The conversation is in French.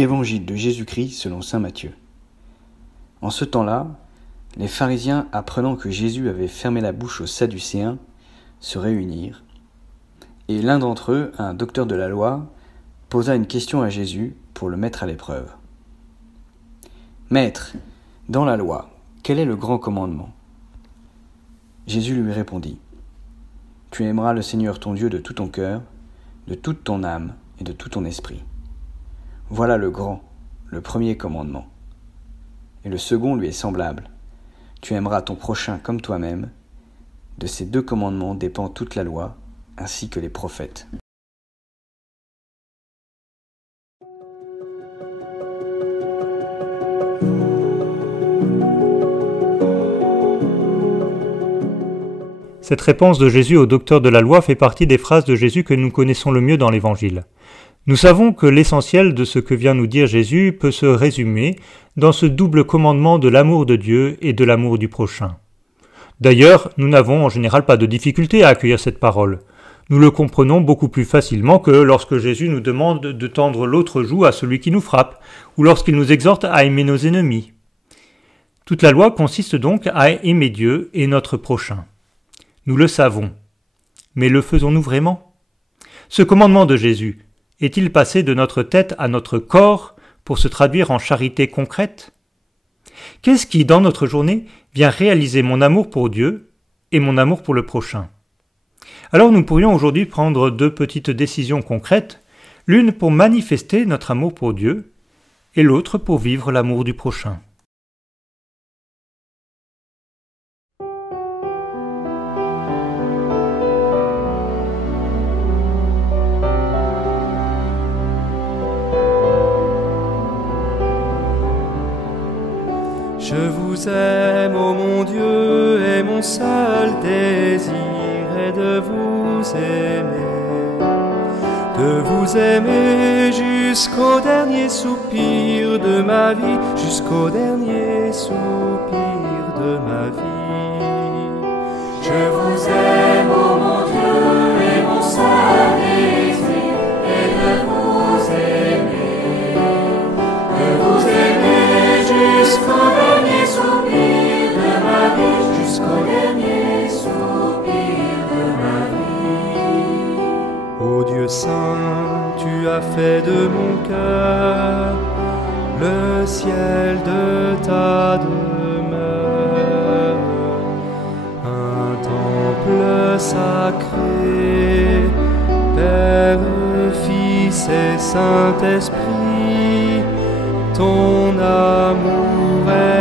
Évangile de Jésus-Christ selon saint Matthieu. En ce temps-là, les pharisiens, apprenant que Jésus avait fermé la bouche aux Sadducéens, se réunirent, et l'un d'entre eux, un docteur de la loi, posa une question à Jésus pour le mettre à l'épreuve. « Maître, dans la loi, quel est le grand commandement ?» Jésus lui répondit : « Tu aimeras le Seigneur ton Dieu de tout ton cœur, de toute ton âme et de tout ton esprit. Voilà le grand, le premier commandement. Et le second lui est semblable. Tu aimeras ton prochain comme toi-même. De ces 2 commandements dépend toute la loi, ainsi que les prophètes. » Cette réponse de Jésus au docteur de la loi fait partie des phrases de Jésus que nous connaissons le mieux dans l'Évangile. Nous savons que l'essentiel de ce que vient nous dire Jésus peut se résumer dans ce double commandement de l'amour de Dieu et de l'amour du prochain. D'ailleurs, nous n'avons en général pas de difficulté à accueillir cette parole. Nous le comprenons beaucoup plus facilement que lorsque Jésus nous demande de tendre l'autre joue à celui qui nous frappe, ou lorsqu'il nous exhorte à aimer nos ennemis. Toute la loi consiste donc à aimer Dieu et notre prochain. Nous le savons. Mais le faisons-nous vraiment ? Ce commandement de Jésus est-il passé de notre tête à notre corps pour se traduire en charité concrète ? Qu'est-ce qui, dans notre journée, vient réaliser mon amour pour Dieu et mon amour pour le prochain ? Alors nous pourrions aujourd'hui prendre 2 petites décisions concrètes, l'une pour manifester notre amour pour Dieu et l'autre pour vivre l'amour du prochain. Je vous aime, ô mon Dieu, et mon seul désir est de vous aimer jusqu'au dernier soupir de ma vie, jusqu'au dernier soupir de ma vie. Je vous aime, ô mon Dieu, et mon seul désir est de vous aimer jusqu'au dernier soupir de ma vie, jusqu'au dernier soupir de ma vie. Ô Dieu saint, tu as fait de mon cœur le ciel de ta demeure, un temple sacré, Père, Fils et Saint-Esprit, ton amour est